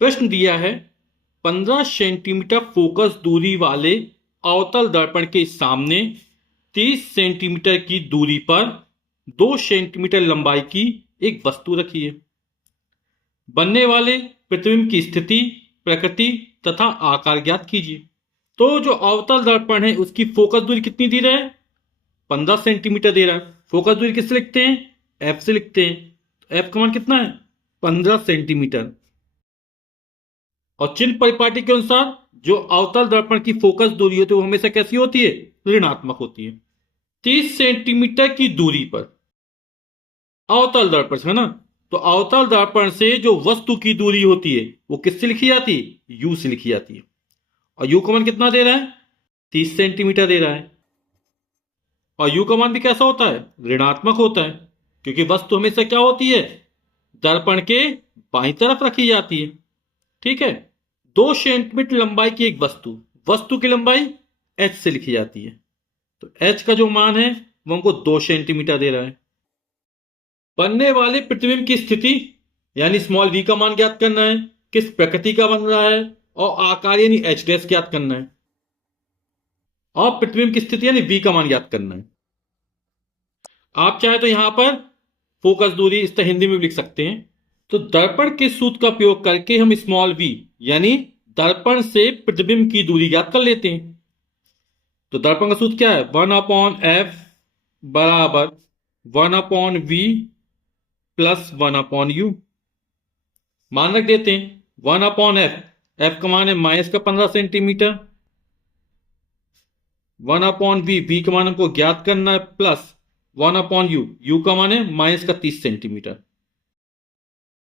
प्रश्न दिया है 15 सेंटीमीटर फोकस दूरी वाले अवतल दर्पण के सामने 30 सेंटीमीटर की दूरी पर 2 सेंटीमीटर लंबाई की एक वस्तु रखी है। बनने वाले प्रतिबिंब की स्थिति, प्रकृति तथा आकार ज्ञात कीजिए। तो जो अवतल दर्पण है उसकी फोकस दूरी कितनी दी रहा है? 15 सेंटीमीटर दे रहा है। फोकस दूरी किससे लिखते हैं? एफ से लिखते हैं। तो एफ का मान कितना है? 15 सेंटीमीटर। और चिन्ह परिपाटी के अनुसार जो अवतल दर्पण की फोकस दूरी होती है वो हमेशा कैसी होती है? ऋणात्मक होती है। 30 सेंटीमीटर की दूरी पर अवतल दर्पण से, है ना, तो अवतल दर्पण से जो वस्तु की दूरी होती है वो किससे लिखी जाती है? यू से लिखी जाती है। और यू का मान कितना दे रहा है? 30 सेंटीमीटर दे रहा है। और यू का मान भी कैसा होता है? ऋणात्मक होता है, क्योंकि वस्तु हमेशा क्या होती है? दर्पण के बाईं तरफ रखी जाती है। ठीक है। 2 सेंटीमीटर लंबाई की एक वस्तु, वस्तु की लंबाई एच से लिखी जाती है। तो एच का जो मान है वो हमको 2 सेंटीमीटर दे रहा है। बनने वाले प्रतिबिंब की स्थिति यानी स्मॉल वी का मान ज्ञात करना है, किस प्रकृति का बन रहा है, और आकार यानी एच डैश ज्ञात करना है। और प्रतिबिंब की स्थिति यानी वी का मान ज्ञात करना है। आप चाहे तो यहां पर फोकस दूरी इस तरह हिंदी में भी लिख सकते हैं। तो दर्पण के सूत्र का प्रयोग करके हम स्मॉल वी यानी दर्पण से प्रतिबिंब की दूरी ज्ञात कर लेते हैं। तो दर्पण का सूत्र क्या है? 1/f बराबर 1/v प्लस 1/u। मान रख देते हैं 1/f, एफ का मान है माइनस का 15 सेंटीमीटर, 1/v, वी का मान हमको ज्ञात करना है, प्लस 1/u, यू का मान है माइनस का 30 सेंटीमीटर।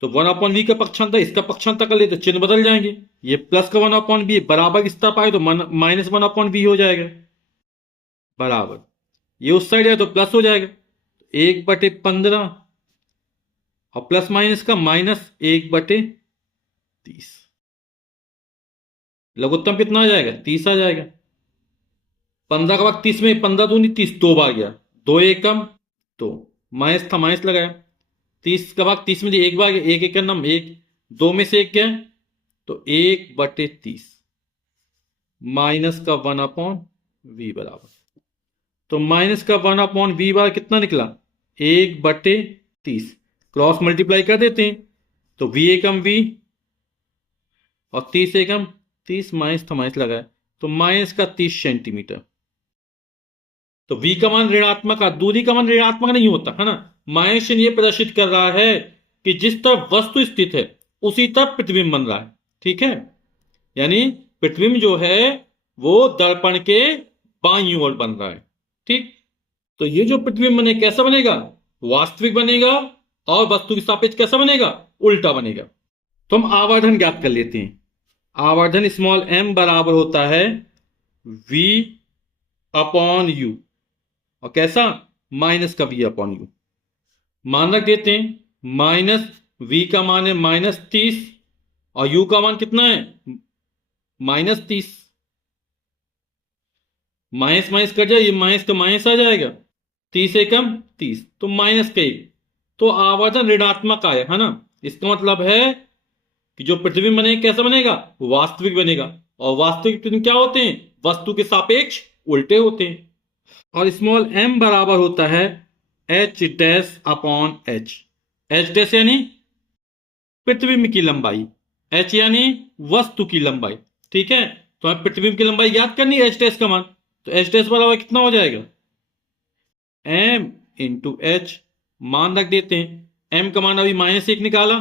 तो 1/v का पक्षांतर इसका पक्षांतर कर ले तो चिन्ह बदल जाएंगे। ये प्लस का 1/v बराबर इस तरफ आए तो माइनस 1/v हो जाएगा, बराबर ये उस साइड है तो प्लस हो जाएगा। 1/15 और प्लस माइनस का माइनस 1/30। लघुत्तम कितना आ जाएगा? 30 आ जाएगा। 15 का भाग 30 में 15 दूनी 30, 2 बार गया, 2 एकम, तो माइनस था माइनस लगाया। 30 का भाग 30 में एक बार गया, एक एक नम एक, 2 में से एक गया तो 1/30 माइनस का 1/v बराबर। तो माइनस का 1/v बार कितना निकला? 1/30। क्रॉस मल्टीप्लाई कर देते हैं तो v एकम v और 30 एकम 30, माइनस था माइनस लगाया तो माइनस का 30 सेंटीमीटर। तो v का मान ऋणात्मक का, दूरी का मान ऋणात्मक नहीं होता, है ना। माइनस चिन्ह ये प्रदर्शित कर रहा है कि जिस तरफ वस्तु स्थित है उसी तरफ प्रतिबिंब बन रहा है। ठीक है। यानी प्रतिबिंब जो है वो दर्पण के बाईं ओर बन रहा है। ठीक। तो ये जो प्रतिबिंब बने कैसा बनेगा? वास्तविक बनेगा। और वस्तु के सापेक्ष कैसा बनेगा? उल्टा बनेगा। तो हम आवर्धन ज्ञात कर लेते हैं। आवर्धन स्मॉल m बराबर होता है v/u, और कैसा? माइनस का v/u। मान रख देते हैं माइनस v का मान है -30 और u का मान कितना है? -30। माइनस माइनस कट जाए, ये माइनस का माइनस आ जाएगा, 30 एकम 30 तो माइनस का 1। तो आवर्धन ऋणात्मक आया, है ना। इसका मतलब है कि जो प्रतिबिंब बनेगा कैसा बनेगा? वास्तविक बनेगा। और वास्तविक प्रतिबिंब क्या होते हैं? वस्तु के सापेक्ष उल्टे होते हैं। और स्मॉल m बराबर होता है h'/h। h' यानी प्रतिबिंब की लंबाई, h यानी वस्तु की लंबाई। ठीक है। तो हमें प्रतिबिंब की लंबाई याद करनी है, h' का मान। तो h' बराबर कितना हो जाएगा? m into h। मान रख देते हैं m का मान अभी -1 निकाला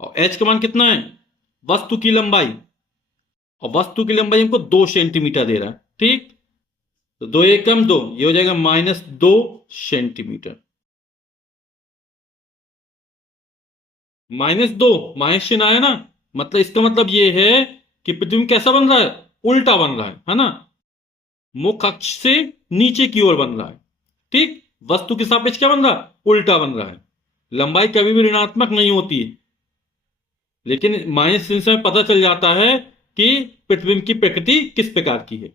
और h का मान कितना है? वस्तु की लंबाई, और वस्तु की लंबाई हमको 2 सेंटीमीटर दे रहा है। ठीक। तो 2 एकम 2, ये हो जाएगा -2 सेंटीमीटर। -2 माइनस चिन्ह आया ना, मतलब इसका मतलब ये है कि प्रतिबिंब कैसा बन रहा है? उल्टा बन रहा है ना। मुख्य अक्ष से नीचे की ओर बन रहा है। ठीक। वस्तु के सापेक्ष क्या बन रहा है? उल्टा बन रहा है। लंबाई कभी भी ऋणात्मक नहीं होती है, लेकिन माइनस चिन्ह से पता चल जाता है कि प्रतिबिंब की प्रकृति किस प्रकार की है।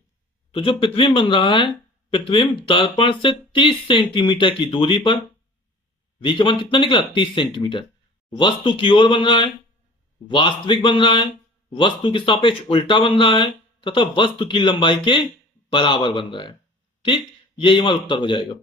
तो जो प्रतिबिंब बन रहा है, प्रतिबिंब दर्पण से 30 सेंटीमीटर की दूरी पर, v का मान कितना निकला? 30 सेंटीमीटर, वस्तु की ओर बन रहा है। वास्तविक बन रहा है, वस्तु के सापेक्ष उल्टा बन रहा है तथा वस्तु की लंबाई के बराबर बन रहा है। ठीक, यही हमारा उत्तर हो जाएगा।